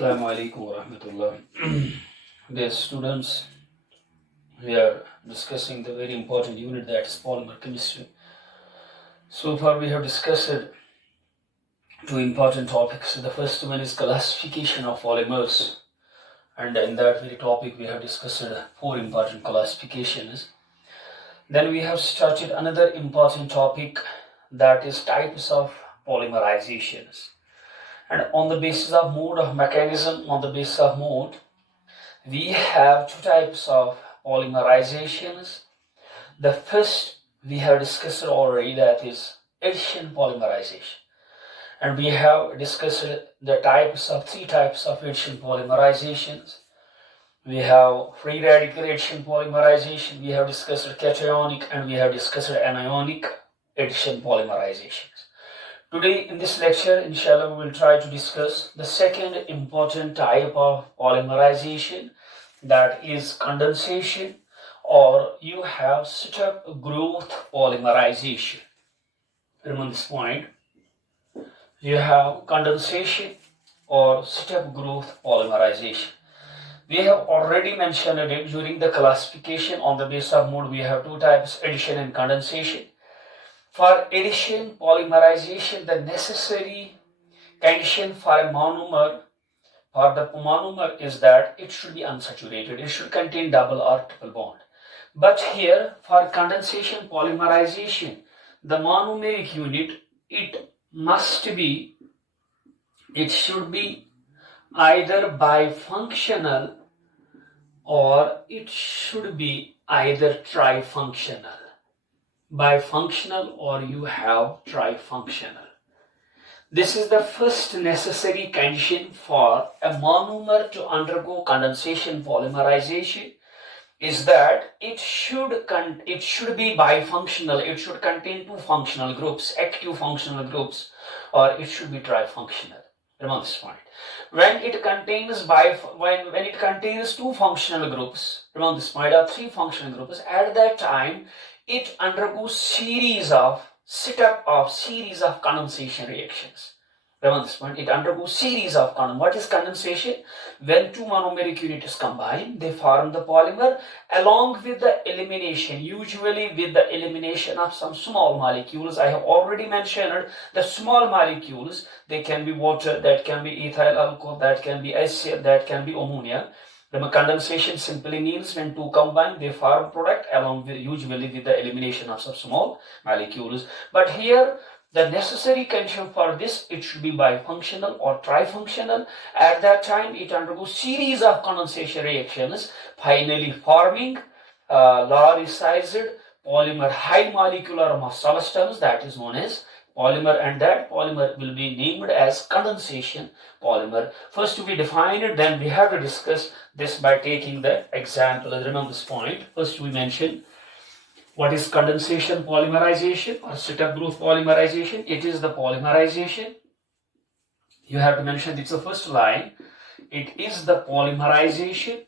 Assalamu alaikum wa rahmatullah. Dear students, we are discussing the very important unit that is polymer chemistry. So far we have discussed two important topics. The first one is classification of polymers, and in that very topic we have discussed four important classifications. Then we have started another important topic, that is types of polymerizations. And on the basis of mode of mechanism, on the basis of mode, we have two types of polymerizations. The first we have discussed already, that is addition polymerization. And we have discussed the three types of addition polymerizations. We have free radical addition polymerization, we have discussed cationic, and we have discussed anionic addition polymerizations. Today in this lecture, inshallah, we will try to discuss the second important type of polymerization, that is condensation, or you have step growth polymerization. Remember this point. You have condensation or step growth polymerization. We have already mentioned it during the classification. On the basis of mode, we have two types, addition and condensation. For addition polymerization, the necessary condition for a monomer, for the monomer, is that it should be unsaturated. It should contain double or triple bond. But here, for condensation polymerization, the monomeric unit, it should be either bifunctional or it should be either trifunctional. Bifunctional or you have trifunctional. This is the first necessary condition for a monomer to undergo condensation polymerization, is that it should be bifunctional. It should contain two functional groups, active functional groups, or it should be trifunctional. Remember this point. When it contains two functional groups, remember this point, or three functional groups, at that time it undergoes series of condensation reactions. Remember this point, it undergoes series of condensation. What is condensation? When two monomeric units combine, they form the polymer along with the elimination, usually with the elimination of some small molecules. I have already mentioned the small molecules. They can be water, that can be ethyl alcohol, that can be HCl, that can be ammonia. The condensation simply means when two combine, they form product along with, usually with the elimination of some small molecules. But here, the necessary condition for this, it should be bifunctional or trifunctional. At that time, it undergoes series of condensation reactions, finally forming large sized polymer high molecular mass substance, that is known as polymer, and that polymer will be named as condensation polymer. First we define it, then we have to discuss this by taking the example. Remember this point. First we mention what is condensation polymerization or step growth polymerization. It is the polymerization. You have to mention, it's the first line. It is the polymerization.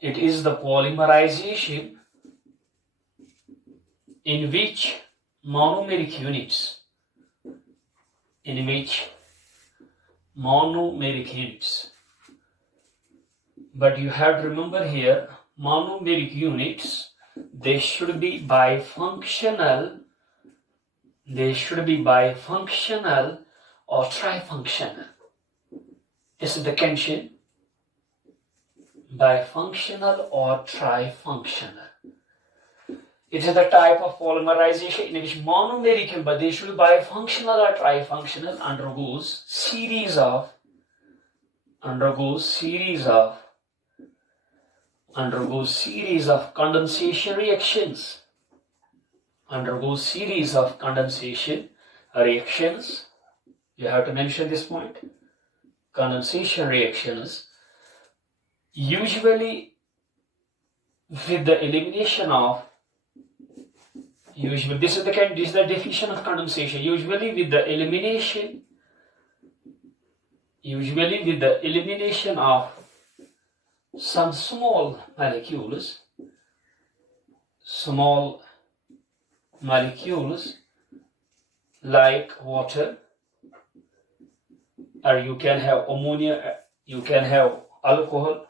It is the polymerization in which monomeric units, but you have to remember here, monomeric units, they should be bifunctional or trifunctional. This is the condition, bifunctional or trifunctional. It is the type of polymerization in which monomeric, but they should be bifunctional or trifunctional, undergoes series of condensation reactions. You have to mention this point. Condensation reactions, usually with the elimination of, this is the definition of condensation. Usually with the elimination of some small molecules like water, or you can have ammonia, you can have alcohol,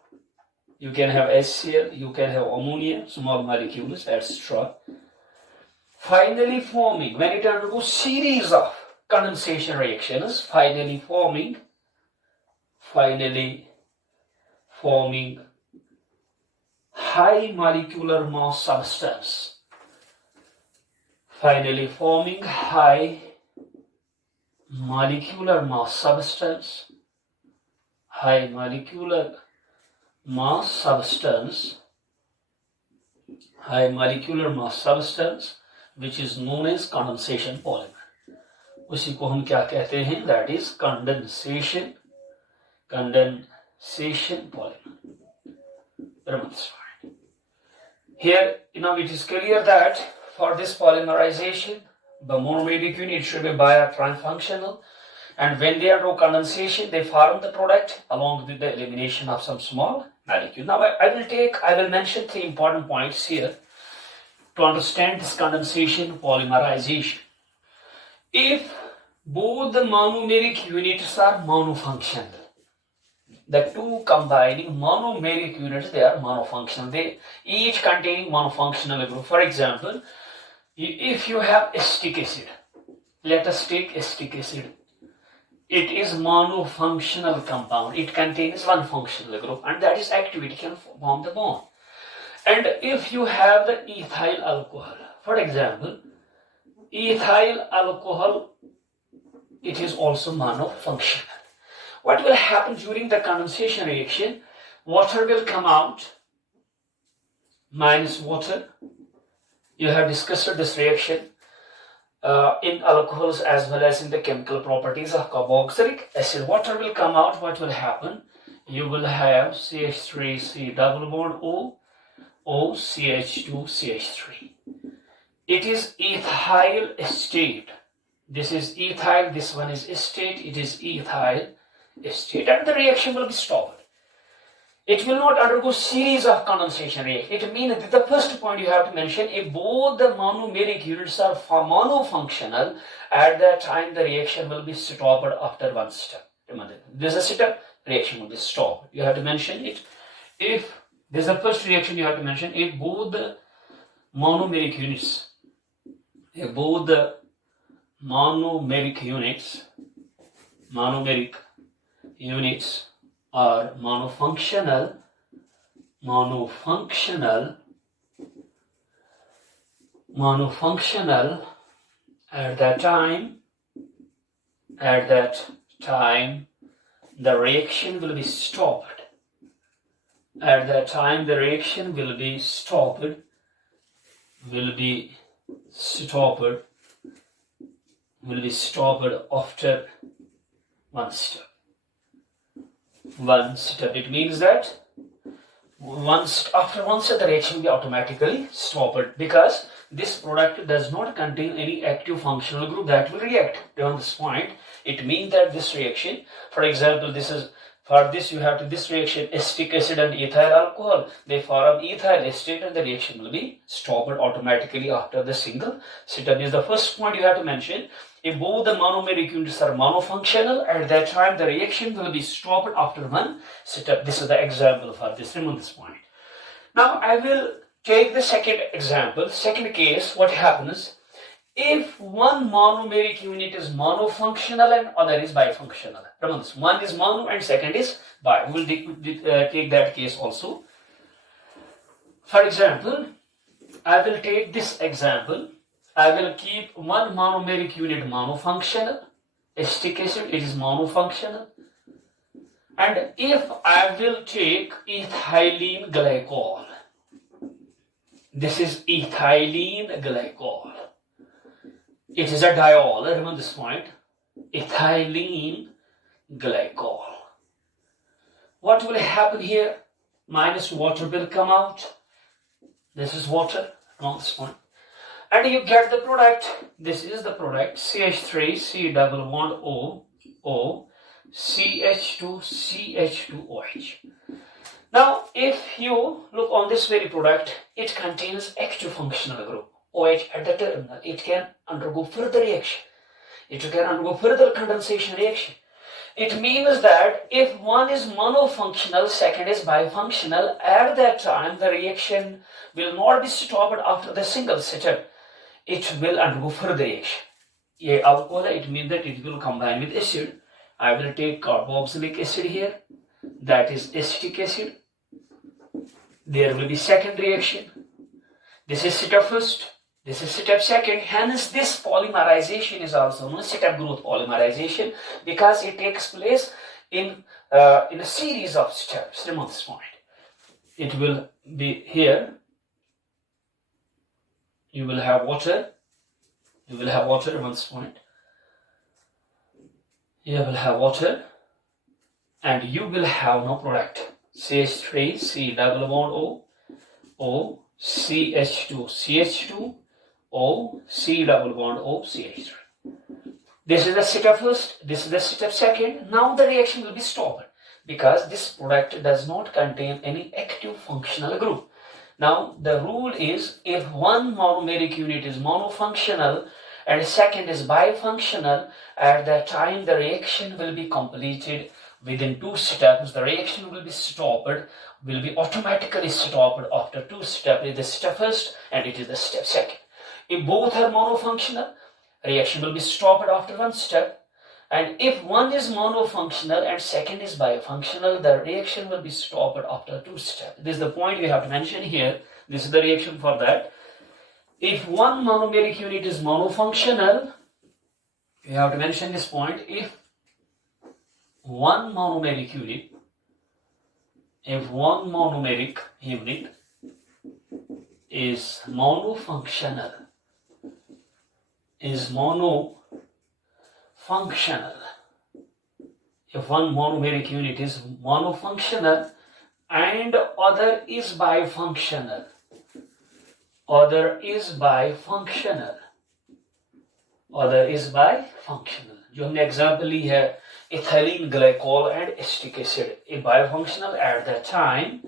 you can have HCl, you can have ammonia, small molecules, etc. Finally forming, when it undergoes series of condensation reactions, finally forming high molecular mass substance. Finally forming high molecular mass substance. High molecular mass substance. High molecular mass substance, which is known as condensation polymer. उसी को हम क्या कहते हैं? That is condensation polymer. Here, now it is clear that for this polymerization, the monomeric unit should be bi-trifunctional, and when they undergo condensation, they form the product along with the elimination of some small molecule. Now I will mention 3 important points here to understand this condensation polymerization. If both the monomeric units are monofunctional, the two combining monomeric units, they are monofunctional. They each containing monofunctional group. For example, if you have acetic acid, let us take acetic acid. It is monofunctional compound. It contains one functional group, and that is active. It can form the bond. And if you have the ethyl alcohol, for example, ethyl alcohol, it is also monofunctional. What will happen during the condensation reaction? Water will come out minus water. You have discussed this reaction in alcohols as well as in the chemical properties of carboxylic acid. Water will come out. What will happen? You will have CH3C double bond O, CH2, CH3. It is ethyl acetate. This is ethyl, this one is acetate, it is ethyl acetate, and the reaction will be stopped. It will not undergo series of condensation reaction. It means that the first point you have to mention, if both the monomeric units are monofunctional, at that time the reaction will be stopped after one step. Remember, this is a step, reaction will be stopped. You have to mention it. If this is the first reaction you have to mention, if both the monomeric units, monomeric units are monofunctional, at that time the reaction will be stopped. At that time the reaction will be stopped after one step. It means that after one step the reaction will be automatically stopped, because this product does not contain any active functional group that will react. On this point, it means that this reaction, for example, this reaction, acetic acid and ethyl alcohol, they form ethyl acetate, and the reaction will be stopped automatically after the single step. Is the first point you have to mention. If both the monomeric units are monofunctional, at that time the reaction will be stopped after one step. This is the example for this. Remember this point. Now I will take the second example, second case. What happens if one monomeric unit is monofunctional and other is bifunctional? Remember this. One is mono and second is bi. We will take that case also. For example, I will take this example. I will keep one monomeric unit monofunctional, acetic acid, it is monofunctional. And if I will take ethylene glycol, this is ethylene glycol. It is a diol, remember this point, ethylene glycol. What will happen here? Minus water will come out. This is water, remember this point. And you get the product. This is the product, CH3C double bond O, CH2, CH2OH. Now, if you look on this very product, it contains active functional group, OH at the terminal. It can undergo further reaction. It can undergo further condensation reaction. It means that if one is monofunctional, second is bifunctional, at that time the reaction will not be stopped after the single step. It will undergo further reaction. It means that it will combine with acid. I will take carboxylic acid here, that is acetic acid. There will be second reaction. This is step first, this is step second. Hence this polymerization is also known as step growth polymerization, because it takes place in a series of steps. Remember this point. It will be here. You will have water. You will have water at this point. You will have water, and you will have no product. CH3, C double bond O, O, CH2, CH2, O, C double bond O, CH3. This is the step first, this is the step second. Now the reaction will be stopped because this product does not contain any active functional group. Now the rule is, if one monomeric unit is monofunctional and second is bifunctional, at that time the reaction will be completed within 2 steps. The reaction will be stopped, will be automatically stopped after 2 steps. It is the step first and it is the step second. If both are monofunctional, reaction will be stopped after 1 step. And if one is monofunctional and second is bifunctional, the reaction will be stopped after 2 steps. This is the point we have to mention here. This is the reaction for that. If one monomeric unit is monofunctional, we have to mention this point. If one monomeric unit is monofunctional, if one monomeric unit is monofunctional and other is bifunctional, जो हमने example ली है ethylene glycol and acetic acid, a bifunctional. At that time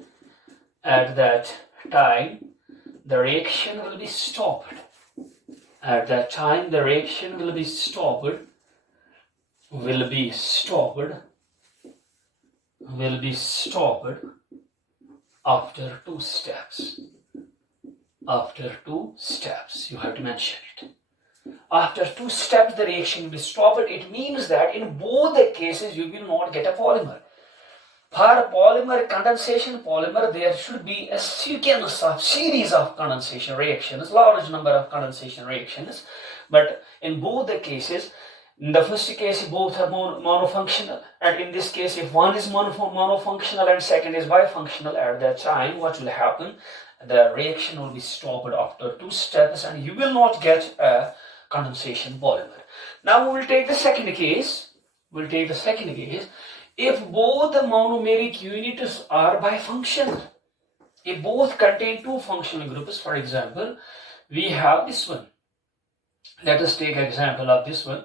the reaction will be stopped. After 2 steps. You have to mention it. After 2 steps, the reaction will be stopped. It means that in both the cases, you will not get a polymer. For polymer condensation polymer, there should be a series of condensation reactions, large number of condensation reactions. But in both the cases, in the first case, both are monofunctional. And in this case, if one is monofunctional and second is bifunctional, at that time, what will happen? The reaction will be stopped after 2 steps and you will not get a condensation polymer. Now we will take the second case. If both the monomeric units are bifunctional, if both contain 2 functional groups, for example, we have this one. Let us take example of this one.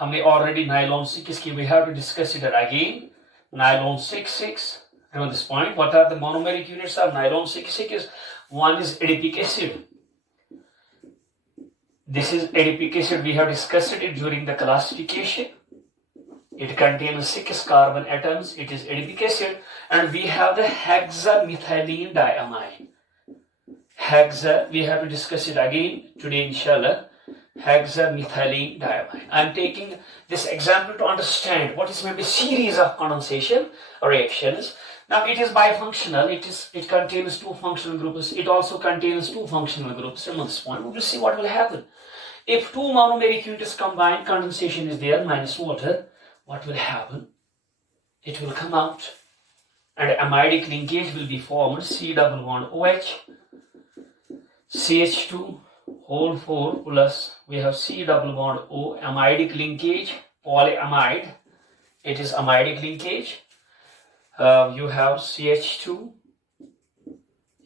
हमने already nylon 6 की, we have to discuss it again. Nylon 6. Remember this point. What are the monomeric units of nylon 6? One is adipic acid. This is adipic acid. We have discussed it during the classification. It contains 6 carbon atoms. It is adipic acid. And we have the hexamethylene diamine. We have to discuss it again today, inshallah. Hexamethylene diamine. I am taking this example to understand what is maybe series of condensation reactions. Now it is bifunctional. It contains 2 functional groups. It also contains 2 functional groups. At this point, we will see what will happen. If 2 monomeric units combine, condensation is there minus water. What will happen? It will come out, and amidic linkage will be formed. C double bond OH, CH2 whole 4 plus we have C double bond O, amidic linkage, polyamide. It is amidic linkage. You have CH2,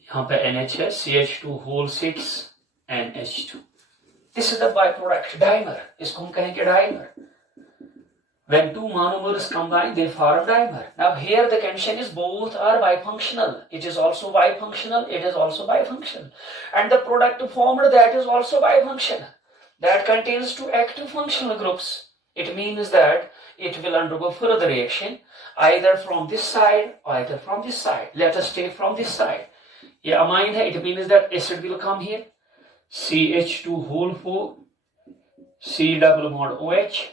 यहाँ पे NH है, CH2 whole 6 NH2. This is the byproduct, dimer. इसको हम कहेंगे dimer. When 2 monomers combine, they form dimer. Now here the condition is both are bifunctional. It is also bifunctional. And the product formed, that is also bifunctional. That contains 2 active functional groups. it means that it will undergo further reaction either from this side or either from this side. Let us take from this side. ये amine है, it means that acid will come here, CH2 whole 4, C double bond OH,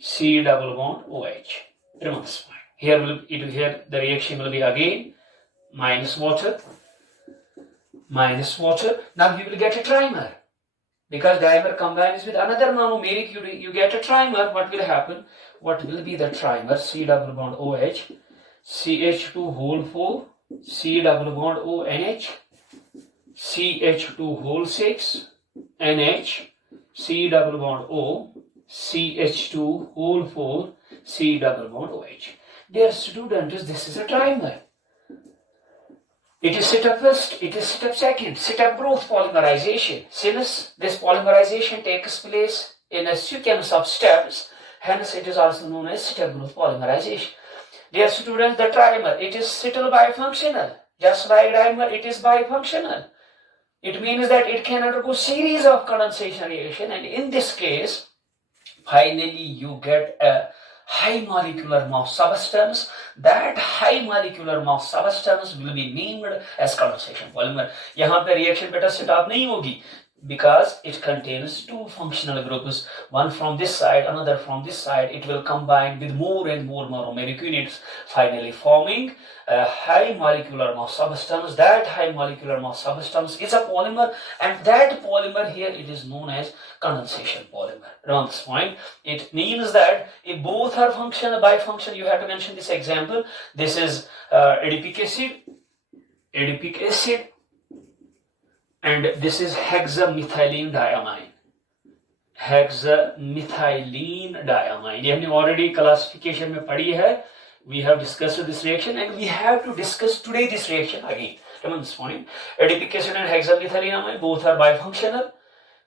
C double bond OH. Remember this point. Here the reaction will be again minus water. Now you will get a trimer. Because dimer combines with another monomeric, you get a trimer. What will happen? What will be the trimer? C double bond OH, CH2 whole 4, C double bond ONH, CH2 whole 6, NH, C double bond O, CH2 whole 4, C double bond OH. Dear students, this is a trimer. It is set up first, it is set up second, set up growth polymerization. Since this polymerization takes place in a sequence of steps, hence it is also known as set up growth polymerization. Dear students, the trimer, it is subtle bifunctional. Just like dimer, it is bifunctional. It means that it can undergo series of condensation reaction, and in this case, finally you get a high molecular mass substance. That high molecular mass substance will be named as condensation polymer. यहाँ पे reaction बेटा stop नहीं होगी because it contains two functional groups, one from this side, another from this side. It will combine with more and more monomeric units, finally forming a high molecular mass substance. That high molecular mass substance is a polymer, and that polymer here it is known as condensation polymer. Around this point, it means that if both are functional, bifunctional, you have to mention this example. This is adipic acid, and this is hexamethylene diamine. Hexamethylene diamine. ये हमने already classification में पढ़ी है. We have discussed this reaction, and we have to discuss today this reaction again. Remember this point. Adipic acid and hexamethylene diamine both are bifunctional.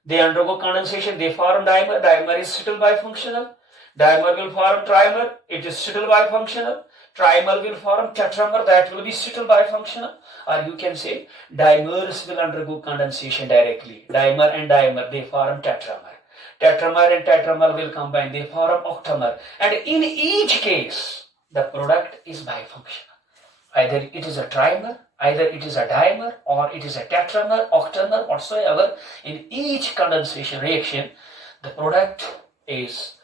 They undergo condensation. They form dimer. Dimer is still bifunctional. Dimer will form trimer. It is still bifunctional. Trimer will form tetramer. That will be still bifunctional. Or you can say dimers will undergo condensation directly. Dimer and dimer, they form tetramer. Tetramer and tetramer will combine. They form octamer. And in each case, the product is bifunctional. Either it is a trimer, either it is a dimer, or it is a tetramer, octamer, whatsoever. In each condensation reaction, the product is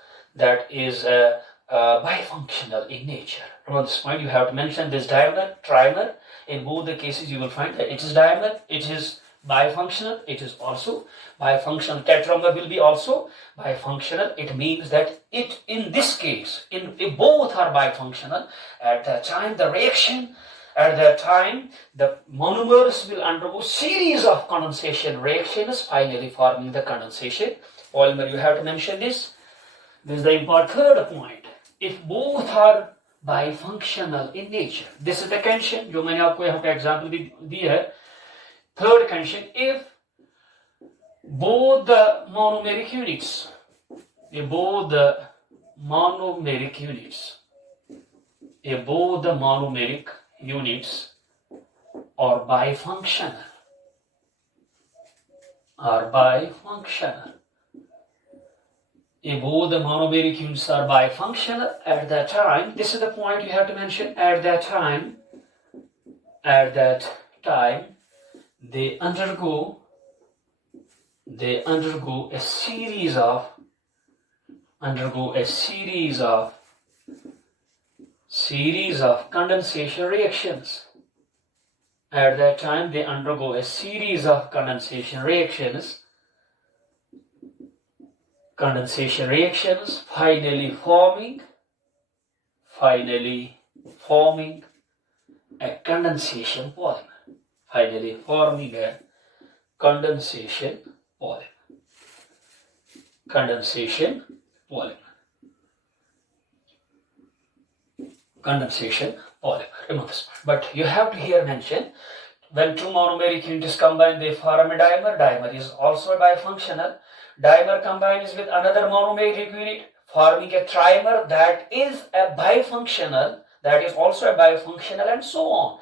bifunctional in nature. From this point, you have to mention this dimer, trimer. In both the cases, you will find that it is dimer, it is bifunctional, it is also bifunctional. Tetramer will be also bifunctional. It means that in this case, if both are bifunctional, at the time the reaction, at that time the monomers will undergo series of condensation reactions, finally forming the condensation polymer. You have to mention this. This is the important third point. If both are bifunctional in nature, this is the condition जो मैंने आपको यहाँ पे example दी है. Third condition, if both the monomeric units, are bifunctional, if both the monomeric units are bifunctional, at that time, this is the point you have to mention, at that time, they undergo a series of condensation reactions. At that time, they undergo a series of condensation reactions, finally forming a condensation polymer. Condensation polymer. Remember this. But you have to here mention, when two monomeric units combine, they form a dimer. Dimer is also bifunctional. Dimer combines with another monomeric unit, forming a trimer that is a bifunctional, that is also a bifunctional, and so on.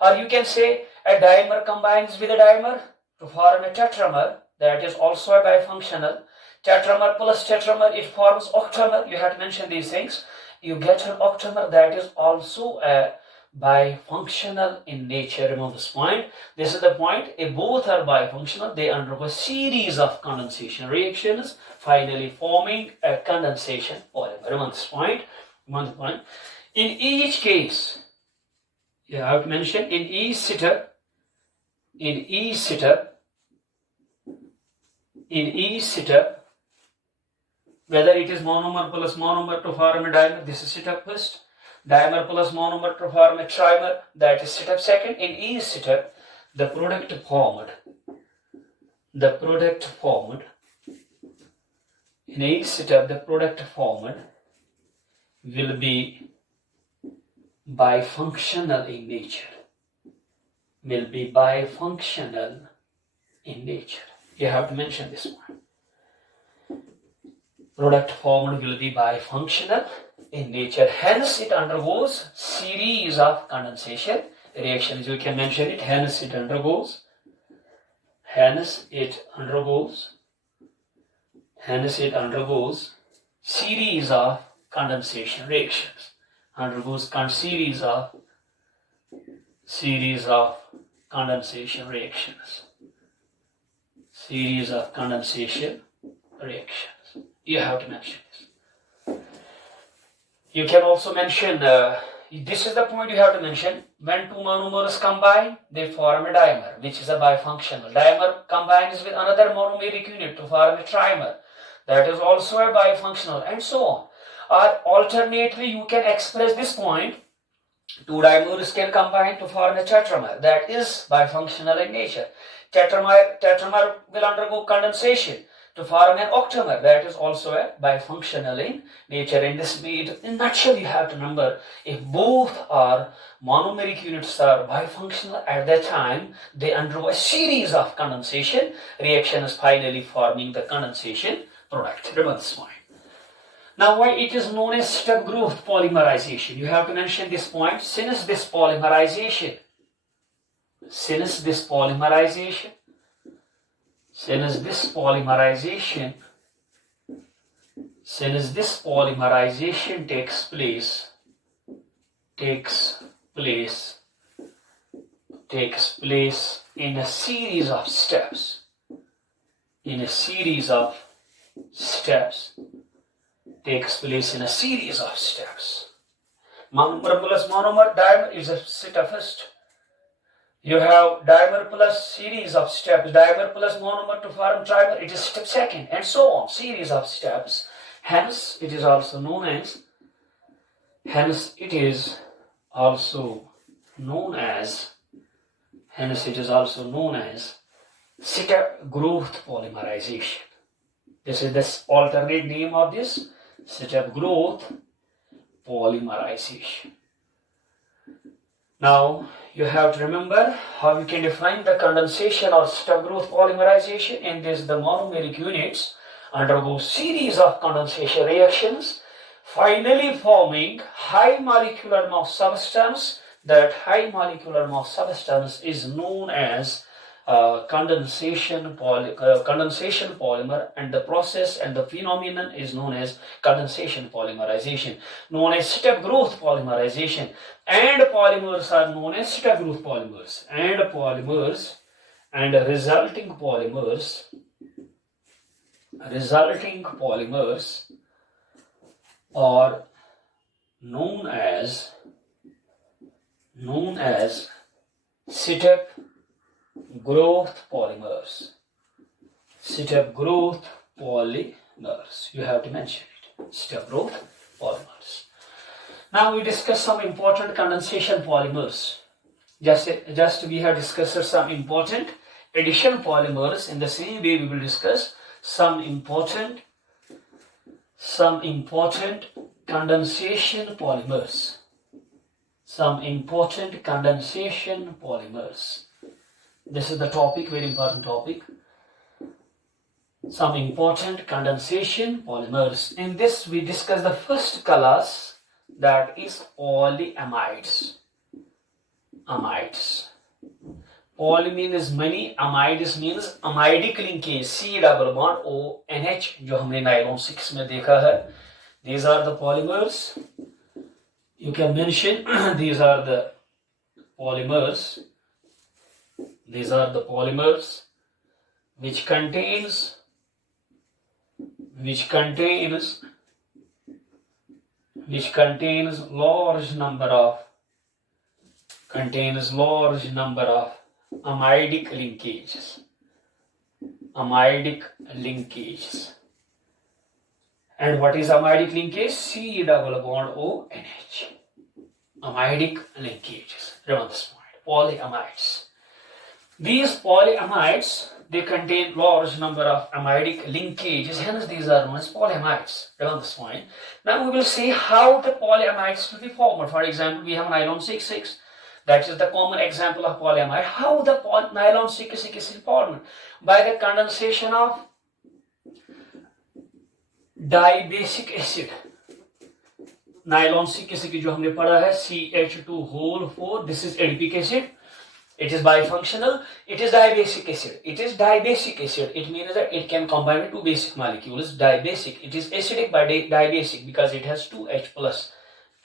Or you can say a dimer combines with a dimer to form a tetramer, that is also a bifunctional. Tetramer plus tetramer, it forms octamer. You have to mention these things. You get an octamer that is also a bifunctional in nature. Remember this point. This is the point. If both are bifunctional, they undergo a series of condensation reactions, finally forming a condensation polymer. Remember this point. Remember the point. In each case, you have to mention in each setup, whether it is monomer plus monomer to form a dimer, this is setup first. Dimer plus monomer to form a trimer, that is setup second. In each setup, the product formed, in each setup, the product formed will be bifunctional in nature. You have to mention this one. Product formed will be bifunctional in nature. Hence, it undergoes series of condensation reactions. You can mention it. Hence, it undergoes series of condensation reactions. Undergoes series of condensation reactions. You have to mention this. You can also mention, this is the point you have to mention, when two monomers combine, they form a dimer, which is a bifunctional. Dimer combines with another monomeric unit to form a trimer, that is also a bifunctional, and so on. Or alternately, you can express this point, two dimers can combine to form a tetramer, that is bifunctional in nature. Tetramer will undergo condensation to form an octamer, that is also a bifunctional in nature. In this in a nutshell, you have to remember, if both are monomeric units are bifunctional at that time, they undergo a series of condensation reactions, finally forming the condensation product. Remember this point. Now, why it is known as step growth polymerization? You have to mention this point. Since this polymerization takes place in a series of steps. Monomer plus monomer dimer is a setup first. You have dimer plus series of steps, dimer plus monomer to form trimer, it is step second, and so on, series of steps. Hence, it is also known as step growth polymerization. This is the alternate name of this, step growth polymerization. Now, you have to remember how you can define the condensation or step growth polymerization. In this, the monomeric units undergo series of condensation reactions, finally forming high molecular mass substance. That high molecular mass substance is known as condensation polymer, and the process and the phenomenon is known as condensation polymerization, known as step growth polymerization, and polymers are known as step growth polymers, and resulting polymers are known as step growth polymers. You have to mention it. Step growth polymers. Now we discuss some important condensation polymers. Just we have discussed some important addition polymers. In the same way, we will discuss some important condensation polymers. This is the topic, very important topic. Some important condensation polymers. In this, we discuss the first class, that is polyamides. Poly means many, amides means amidic linkage, C double bond O NH जो हमने nylon 6 में देखा है. These are the polymers. You can mention these are the polymers. These are the polymers which contains large number of amidic linkages. And what is amidic linkage? C double bond O NH. Amidic linkages. Remember this point. Polyamides. These polyamides, they contain large number of amidic linkages, hence these are known as polyamides. Remember this point. Now we will see how the polyamides will be formed. For example, we have nylon 6,6. That is the common example of polyamide. How the nylon 6,6 is formed? By the condensation of dibasic acid. Nylon 6,6 जो हमने पढ़ा है CH2 this is adipic acid. It is bifunctional. It is dibasic acid. It means that it can combine with two basic molecules. Dibasic. It is acidic but dibasic because it has two H plus,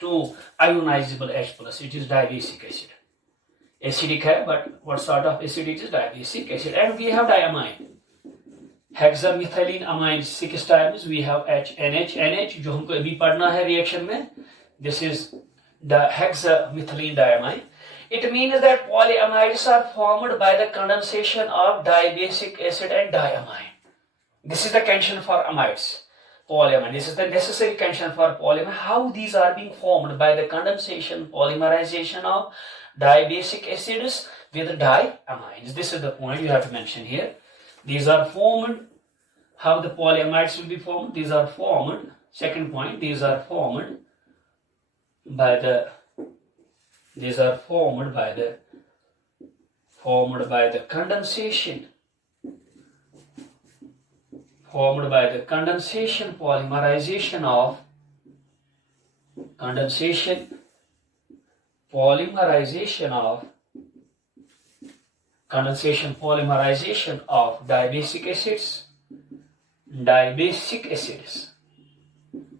two ionizable H plus. It is dibasic acid. Acidic है, but what sort of acid it is? Dibasic acid. And we have diamine. Hexamethylene amine 6 times. We have NH जो हमको अभी पढ़ना है reaction में. This is the hexamethylene diamine. It means that polyamides are formed by the condensation of dibasic acid and diamine. This is the condition for amides. Polyamide. This is the necessary condition for polyamide. How these are being formed? By the condensation, polymerization of dibasic acids with diamides. This is the point you have to mention here. These are formed. How the polyamides will be formed? These are formed. Second point. These are formed by the condensation. Formed by the condensation, polymerization of dibasic acids.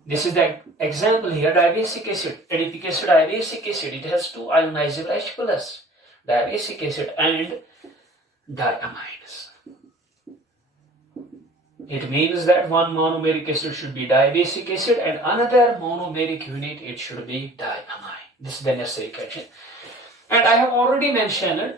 This is the example here, dibasic acid, adipic acid, dibasic acid. It has two ionizable H plus, dibasic acid and diamides. It means that one monomeric acid should be dibasic acid and another monomeric unit, it should be diamide. This is the necessary condition. And I have already mentioned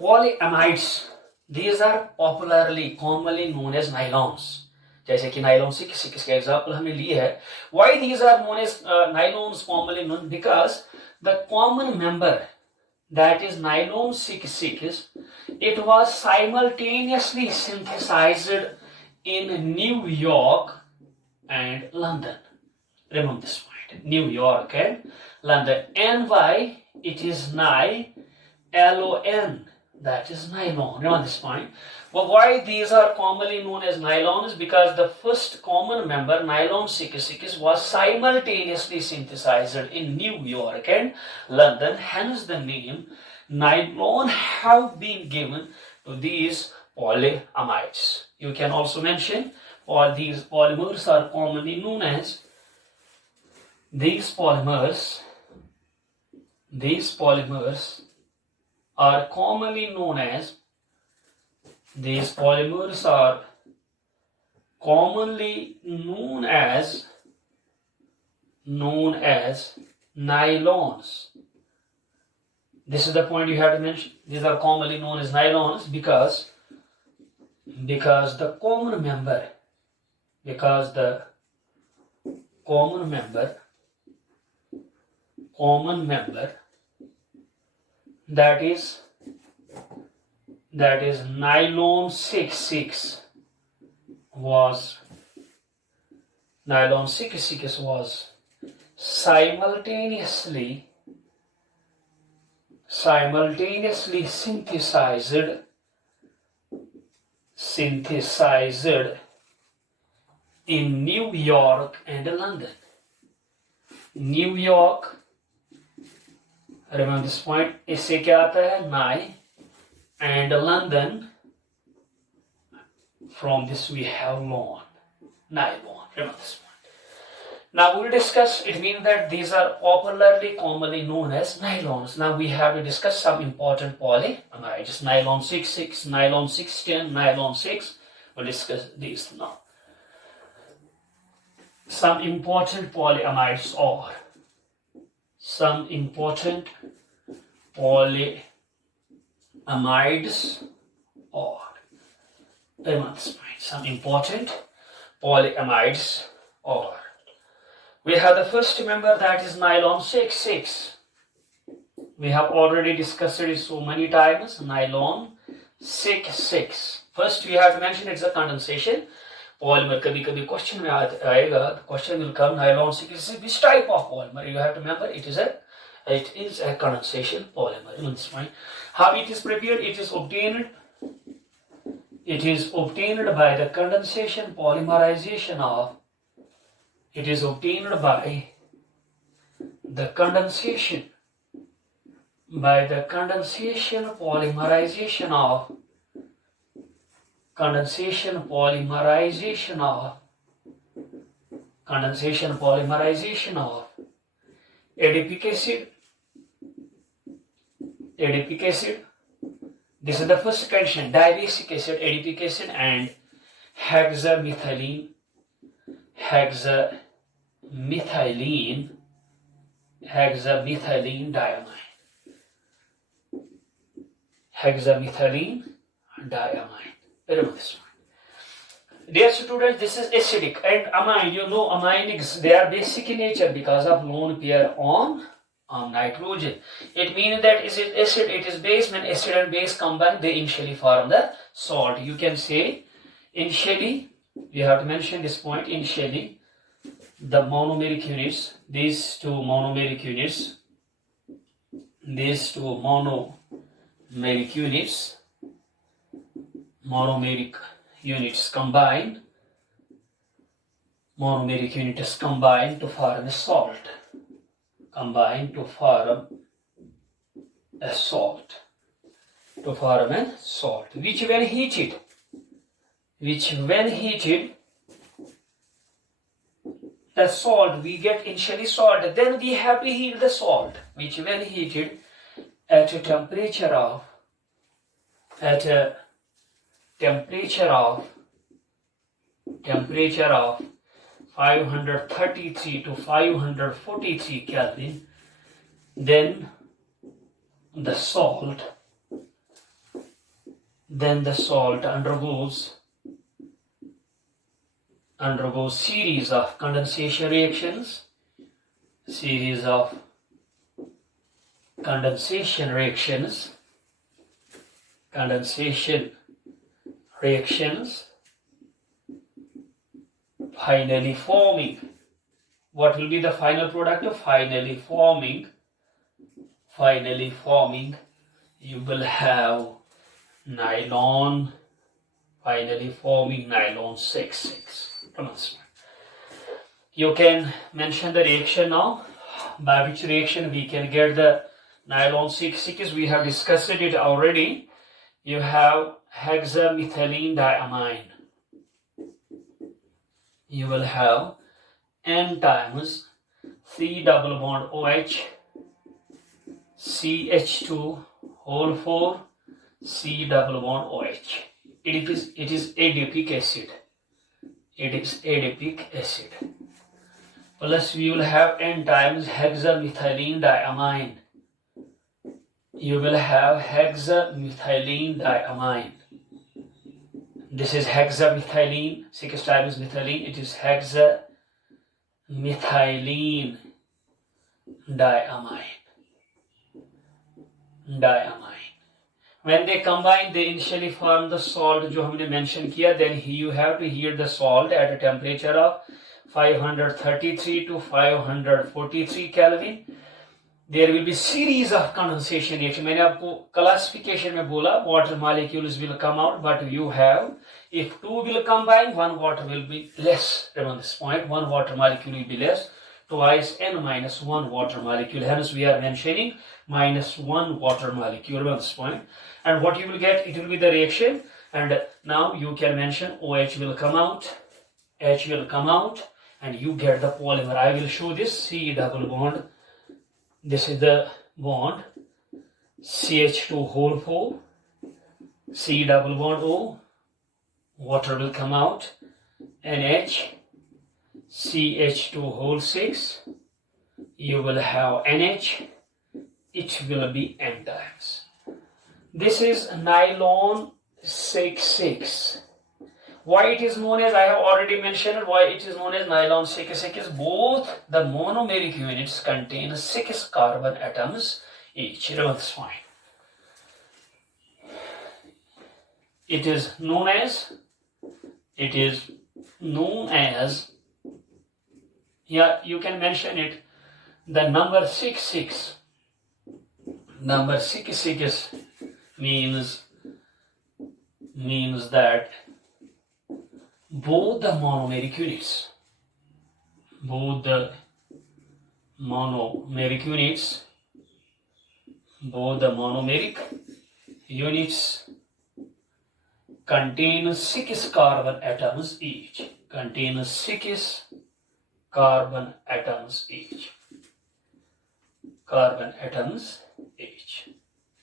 polyamides. These are commonly known as nylons. जैसे कि nylon 6,6 का example हमने लिया है. Why these are known as nylons commonly known? Because the common member, that is nylon 6,6, it was simultaneously synthesized in New York and London. Remember this point. New York and London. NY, it is LON. That is nylon. Remember this point. But why these are commonly known as nylons? Because the first common member, nylon 6,6, was simultaneously synthesized in New York and London. Hence the name nylon have been given to these polyamides. You can also mention all these polymers are commonly known as these polymers are commonly known as nylons. This is the point you have to mention. These are commonly known as nylons because the common member that is nylon 6,6 was simultaneously synthesized in New York and London. New York, remember this point, इससे क्या आता है? and London. From this we have nylon. Remember this one. Now we'll discuss, it means that these are commonly known as nylons. Now we have to discuss some important polyamides. Nylon 6,6, nylon 6,10, nylon 6. We'll discuss these now. Some important polyamides are we have the first member, that is nylon 6,6. We have already discussed it so many times. Nylon 6,6. First we have to mention it's a condensation polymer. कभी question में आएगा, question will come, nylon 6 which type of polymer? You have to remember it is a condensation polymer. That's fine. How it is prepared? It is obtained by the condensation polymerization of. It is obtained by the condensation polymerization of adipic acid. This is the first condition, dibasic acid, adipic acid, and hexamethylene diamine. Remember this one. Dear students, this is acidic and amine. You know amines, they are basic in nature because of lone pair on nitrogen. It means that it is acid, it is base. When acid and base combine, they initially form the salt. You can say initially, you have to mention this point, initially the monomeric units, these two monomeric units combine to form a salt. Which when heated, the salt, we get initially salt, then we have to heat the salt, which when heated at a temperature of 533 to 543 Kelvin, then the salt undergoes series of condensation reactions, finally forming. What will be the final product? Finally forming, you will have nylon, nylon 6,6. You can mention the reaction now. By which reaction we can get the nylon 6,6? We have discussed it already. You have hexamethylene diamine. You will have N times C double bond OH, CH2 whole 4, C double bond OH. It is adipic acid. Plus we will have N times hexamethylene diamine. You will have hexamethylene diamine. This is hexamethylene, 6 times methylene. It is hexamethylene diamine. When they combine, they initially form the salt, जो हमने mention किया. Then you have to heat the salt at a temperature of 533 to 543 Kelvin. There will be series of condensation reaction. मैंने आपको classification में बोला, water molecules will come out, but you have, if two will combine, one water will be less. Remember this point, one water molecule will be less. twice N minus 1 water molecule. Hence we are mentioning minus 1 water molecule on this point. And what you will get, it will be the reaction. And now you can mention OH will come out, H will come out, and you get the polymer. I will show this C double bond. This is the bond, CH2 whole 4, C double bond O, water will come out, NH, CH2 whole 6, you will have NH, it will be N times. This is nylon 6,6. Why it is known as, I have already mentioned why it is known as nylon 6,6. Both the monomeric units contain 6 carbon atoms each. Remember this point. It is known as, here you can mention it, the number 6,6. Number 6,6 means that both the monomeric units, contain 6 carbon atoms each.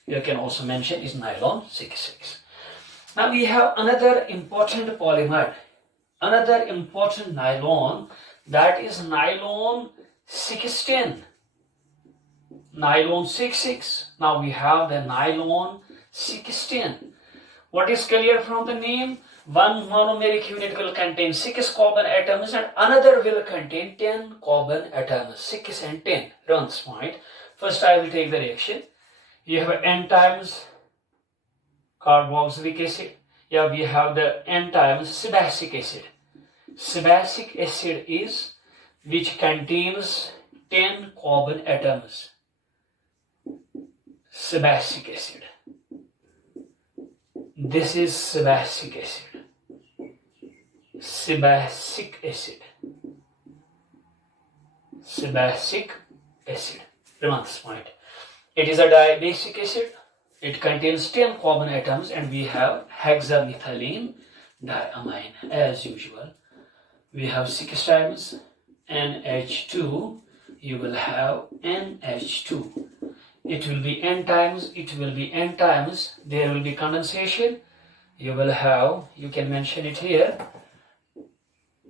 You can also mention is nylon 6,6. Now we have another important polymer, another important nylon, that is nylon 610. Nylon 6,6. Now we have the nylon 610. What is clear from the name? One monomeric unit will contain 6 carbon atoms and another will contain 10 carbon atoms. 6 and 10. Run this point. First I will take the reaction. You have N times carboxylic acid. Here we have the N times sebacic acid. Sebacic acid is which contains 10 carbon atoms. Sebacic acid. This is sebacic acid. Sebacic acid. Remember this point. It is a dibasic acid. It contains 10 carbon atoms and we have hexamethylene diamine as usual. We have 6 times NH2. You will have NH2. It will be N times, there will be condensation. You will have, you can mention it here,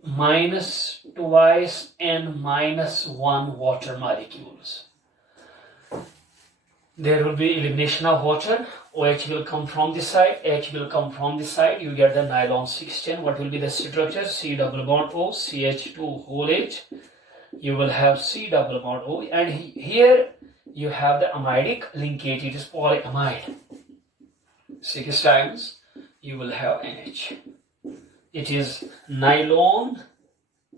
minus twice N minus 1 water molecules. There will be elimination of water. OH will come from this side, H will come from this side. You get the nylon 610. What will be the structure? C double bond O, CH2 whole H. You will have C double bond O, and here you have the amidic linkage. It is polyamide. 6 times you will have NH. It is nylon.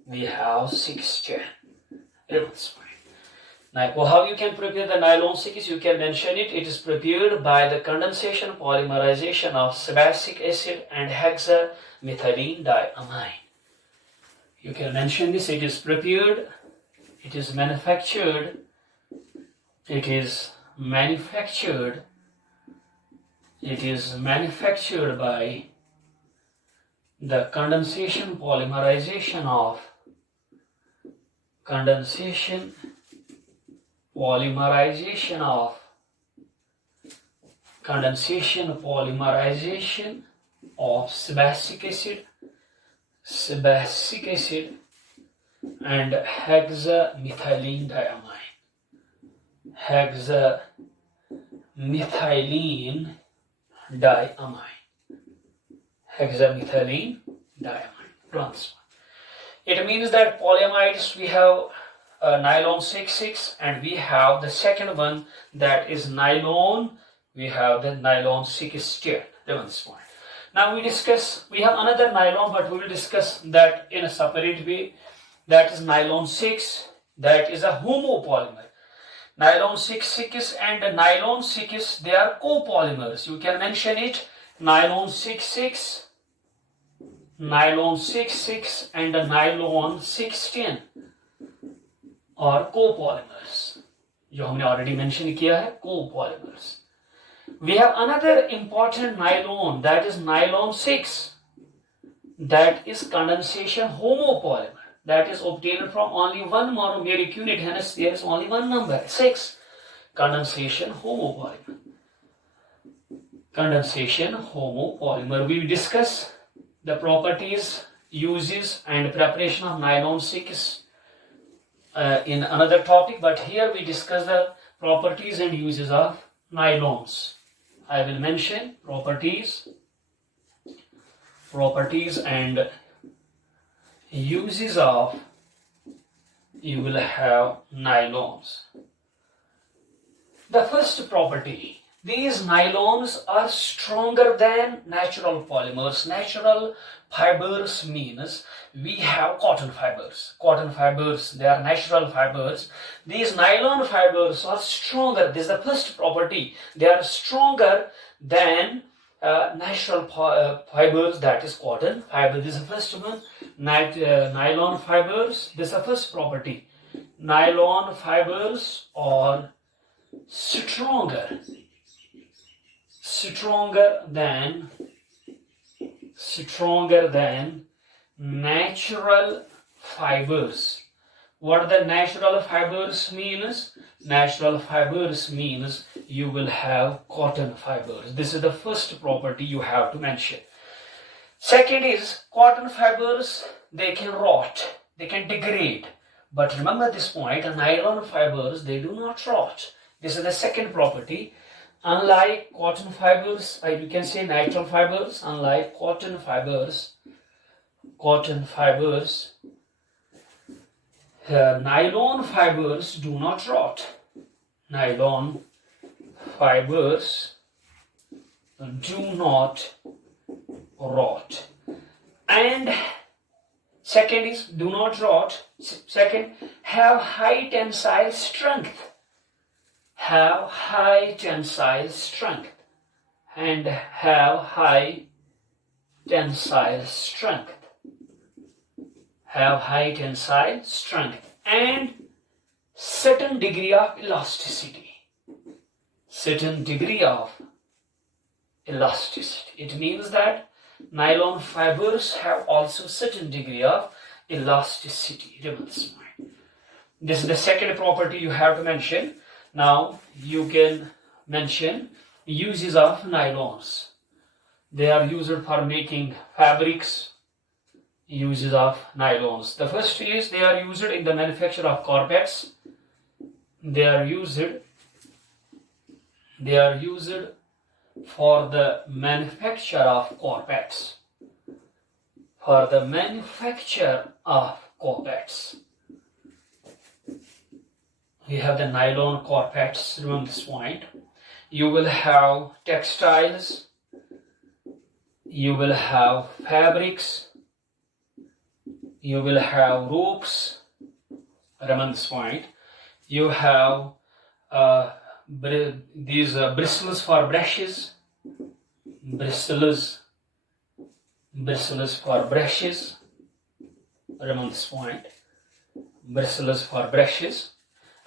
We have 610. Now, how you can prepare the nylon 6? You can mention it. It is prepared by the condensation polymerization of sebacic acid and hexamethylene diamine. You can mention this. It is prepared. It is manufactured. It is manufactured by the condensation polymerization of sebacic acid and hexamethylene diamine. Hexamethylene diamine. It means that polyamides we have nylon 6,6 and we have the second one, that is nylon. We have the nylon 6,10. Now we have another nylon, but we will discuss that in a separate way. That is nylon 6. That is a homopolymer. Nylon 6,6 and nylon 6, they are copolymers. You can mention it. Nylon 6,6 and nylon 6,10. और copolymers, जो हमने already mention किया है, copolymers. We have another important nylon, that is nylon 6. That is condensation homopolymer. That is obtained from only one monomeric unit, hence there is only one number, 6. Condensation homopolymer. Condensation homopolymer. We will discuss the properties, uses and preparation of nylon 6 in another topic, but here we discuss the properties and uses of nylons. I will mention properties and uses of, you will have nylons. The first property, these nylons are stronger than natural polymers. Natural fibers means we have cotton fibers. Cotton fibers, they are natural fibers. These nylon fibers are stronger. This is the first property. They are stronger than natural fibers, that is cotton fiber. This is the first one. Nylon fibers, this is the first property. Nylon fibers are stronger than natural fibers. What the natural fibers means? Natural fibers means you will have cotton fibers. This is the first property you have to mention. Second is cotton fibers, they can rot, they can degrade. But remember this point, nylon fibers, they do not rot. This is the second property. Unlike cotton fibers, you can say natural fibers, unlike cotton fibers, nylon fibers do not rot. Nylon fibers do not rot. And second is do not rot. Second, have high tensile strength. Have high tensile strength. And have high tensile strength. Have high tensile strength. And certain degree of elasticity. Certain degree of elasticity. It means that nylon fibers have also certain degree of elasticity. Remember this point. This is the second property you have to mention. Now you can mention uses of nylons. They are used for making fabrics. Uses of nylons. The first is they are used in the manufacture of carpets. They are used for the manufacture of carpets. For the manufacture of carpets. We have the nylon carpets. Remember this point. You will have textiles. You will have fabrics. You will have ropes. Remember this point. You have these bristles for brushes. Bristles for brushes. Remember this point. Bristles for brushes.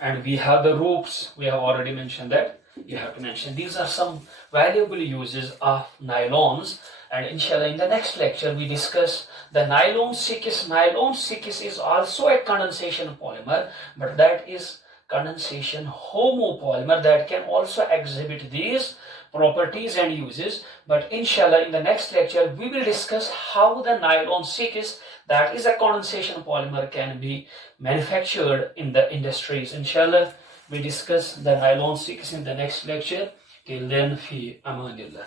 And we have the ropes. We have already mentioned that. You have to mention. These are some valuable uses of nylons. And inshallah, in the next lecture, we discuss the nylon 6. Nylon 6 is also a condensation polymer, but that is condensation homopolymer that can also exhibit these properties and uses. But inshallah, in the next lecture, we will discuss how the nylon 6, that is a condensation polymer, can be manufactured in the industries. Inshallah, we discuss the nylon 6 in the next lecture. Till then, fi amanillah.